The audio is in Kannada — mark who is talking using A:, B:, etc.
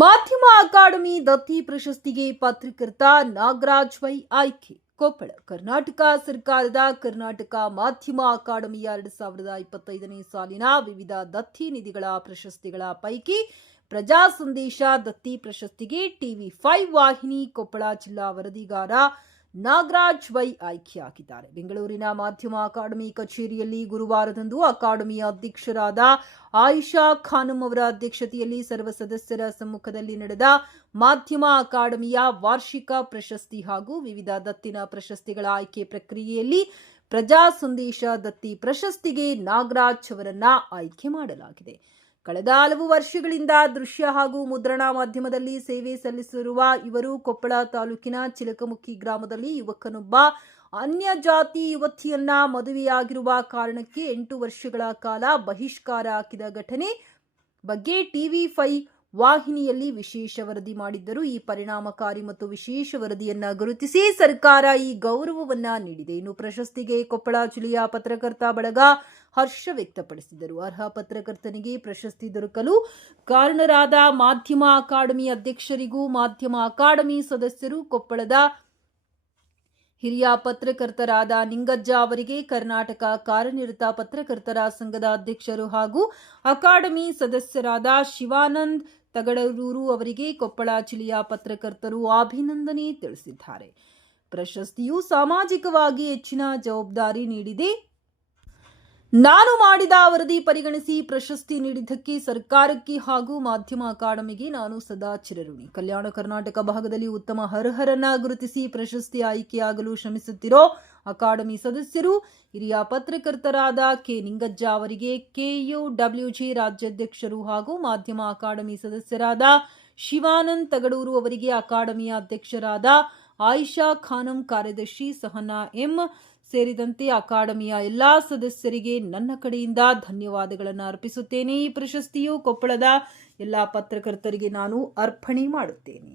A: ಅಕಾಡೆಮಿ ದತ್ತಿ ಪ್ರಶಸ್ತಿಗೆ ಪತ್ರಕರ್ತ ನಾಗರಾಜ್ ವೈ ಆಯ್ಕೆ. ಕೊಪ್ಪಳ, ಕರ್ನಾಟಕ ಸರ್ಕಾರದ ಕರ್ನಾಟಕ ಮಾಧ್ಯಮ ಅಕಾಡೆಮಿಯ ಎರಡು ಸಾವಿರದ ಇಪ್ಪತ್ತೈದನೇ ಸಾಲಿನ ವಿವಿಧ ದತ್ತಿ ನಿಧಿಗಳ ಪ್ರಶಸ್ತಿಗಳ ಪೈಕಿ ಪ್ರಜಾ ಸಂದೇಶ ದತ್ತಿ ಪ್ರಶಸ್ತಿಗೆ ಟಿವಿ ಫೈವ್ ವಾಹಿನಿ ಕೊಪ್ಪಳ ಜಿಲ್ಲಾ ವರದಿಗಾರ ನಾಗರಾಜ್ ವೈ ಆಯ್ಕೆಯಾಗಿದ್ದಾರೆ. ಬೆಂಗಳೂರಿನ ಮಾಧ್ಯಮ ಅಕಾಡೆಮಿ ಕಚೇರಿಯಲ್ಲಿ ಗುರುವಾರದಂದು ಅಕಾಡೆಮಿಯ ಅಧ್ಯಕ್ಷರಾದ ಆಯಿಷಾ ಖಾನಂ ಅವರ ಅಧ್ಯಕ್ಷತೆಯಲ್ಲಿ ಸರ್ವ ಸದಸ್ಯರ ಸಮ್ಮುಖದಲ್ಲಿ ನಡೆದ ಮಾಧ್ಯಮ ಅಕಾಡೆಮಿಯ ವಾರ್ಷಿಕ ಪ್ರಶಸ್ತಿ ಹಾಗೂ ವಿವಿಧ ದತ್ತಿನ ಪ್ರಶಸ್ತಿಗಳ ಆಯ್ಕೆ ಪ್ರಕ್ರಿಯೆಯಲ್ಲಿ ಪ್ರಜಾ ಸಂದೇಶ ದತ್ತಿ ಪ್ರಶಸ್ತಿಗೆ ನಾಗರಾಜ್ ಅವರನ್ನ ಆಯ್ಕೆ ಮಾಡಲಾಗಿದೆ. ಕಳೆದ ಹಲವು ವರ್ಷಗಳಿಂದ ದೃಶ್ಯ ಹಾಗೂ ಮುದ್ರಣ ಮಾಧ್ಯಮದಲ್ಲಿ ಸೇವೆ ಸಲ್ಲಿಸಿರುವ ಇವರು ಕೊಪ್ಪಳ ತಾಲೂಕಿನ ಚಿಲಕಮುಖಿ ಗ್ರಾಮದಲ್ಲಿ ಯುವಕನೊಬ್ಬ ಅನ್ಯ ಜಾತಿ ಯುವತಿಯನ್ನ ಮದುವೆಯಾಗಿರುವ ಕಾರಣಕ್ಕೆ ಎಂಟು ವರ್ಷಗಳ ಕಾಲ ಬಹಿಷ್ಕಾರ ಹಾಕಿದ ಘಟನೆ ಬಗ್ಗೆ ಟಿವಿ ಫೈ ವಾಹಿನಿಯಲ್ಲಿ ವಿಶೇಷ ವರದಿ ಮಾಡಿದ್ದರು. ಈ ಪರಿಣಾಮಕಾರಿ ಮತ್ತು ವಿಶೇಷ ವರದಿಯನ್ನ ಗುರುತಿಸಿ ಸರ್ಕಾರ ಈ ಗೌರವವನ್ನ ನೀಡಿದೆ. ಇನ್ನು ಪ್ರಶಸ್ತಿಗೆ ಕೊಪ್ಪಳ ಜಿಲ್ಲೆಯ ಪತ್ರಕರ್ತ ಬಳಗ ಹರ್ಷ ವ್ಯಕ್ತಪಡಿಸಿದರು. ಅರ್ಹ ಪತ್ರಕರ್ತನಿಗೆ ಪ್ರಶಸ್ತಿ ದೊರಕಲು ಕಾರಣರಾದ ಮಾಧ್ಯಮ ಅಕಾಡೆಮಿ ಅಧ್ಯಕ್ಷರಿಗೂ ಮಾಧ್ಯಮ ಅಕಾಡೆಮಿ ಸದಸ್ಯರು ಕೊಪ್ಪಳದ ಹಿರಿಯ ಪತ್ರಕರ್ತರಾದ ನಿಂಗಜ್ಜ ಅವರಿಗೆ ಕರ್ನಾಟಕ ಕಾರ್ಯನಿರತ ಪತ್ರಕರ್ತರ ಸಂಘದ ಅಧ್ಯಕ್ಷರು ಹಾಗೂ ಅಕಾಡೆಮಿ ಸದಸ್ಯರಾದ ಶಿವಾನಂದ್ ತಗಡರೂರು ಅವರಿಗೆ ಕೊಪ್ಪಳ ಜಿಲ್ಲೆಯ ಪತ್ರಕರ್ತರು ಅಭಿನಂದನೆ ತಿಳಿಸಿದ್ದಾರೆ. ಪ್ರಶಸ್ತಿಯು ಸಾಮಾಜಿಕವಾಗಿ ಹೆಚ್ಚಿನ ಜವಾಬ್ದಾರಿ ನೀಡಿದೆ. ನಾನು ಮಾಡಿದ ವರದಿ ಪರಿಗಣಿಸಿ ಪ್ರಶಸ್ತಿ ನೀಡಿದ್ದಕ್ಕೆ ಸರ್ಕಾರಕ್ಕೆ ಹಾಗೂ ಮಾಧ್ಯಮ ಅಕಾಡೆಮಿಗೆ ನಾನು ಸದಾ ಚಿರಋಣಿ. ಕಲ್ಯಾಣ ಕರ್ನಾಟಕ ಭಾಗದಲ್ಲಿ ಉತ್ತಮ ಅರ್ಹರನ್ನ ಗುರುತಿಸಿ ಪ್ರಶಸ್ತಿ ಆಯ್ಕೆಯಾಗಲು ಶ್ರಮಿಸುತ್ತಿರೋ ಅಕಾಡೆಮಿ ಸದಸ್ಯರು, ಹಿರಿಯ ಪತ್ರಕರ್ತರಾದ ಕೆ. ನಿಂಗಜ್ಜ ಅವರಿಗೆ ಕೆಯು ಡಬ್ಲ್ಯೂಜಿ ರಾಜ್ಯಾಧ್ಯಕ್ಷರು ಹಾಗೂ ಮಾಧ್ಯಮ ಅಕಾಡೆಮಿ ಸದಸ್ಯರಾದ ಶಿವಾನಂದ್ ತಗಡೂರು ಅವರಿಗೆ ಅಕಾಡೆಮಿಯ ಅಧ್ಯಕ್ಷರಾದ ಆಯಿಷಾ ಖಾನಂ ಕಾರ್ಯದರ್ಶಿ ಸಹನಾ ಎಂ ಸೇರಿದಂತೆ ಅಕಾಡೆಮಿಯ ಎಲ್ಲಾ ಸದಸ್ಯರಿಗೆ ನನ್ನ ಕಡೆಯಿಂದ ಧನ್ಯವಾದಗಳನ್ನು ಅರ್ಪಿಸುತ್ತೇನೆ. ಈ ಪ್ರಶಸ್ತಿಯು ಕೊಪ್ಪಳದ ಎಲ್ಲಾ ಪತ್ರಕರ್ತರಿಗೆ ನಾನು ಅರ್ಪಣೆ ಮಾಡುತ್ತೇನೆ.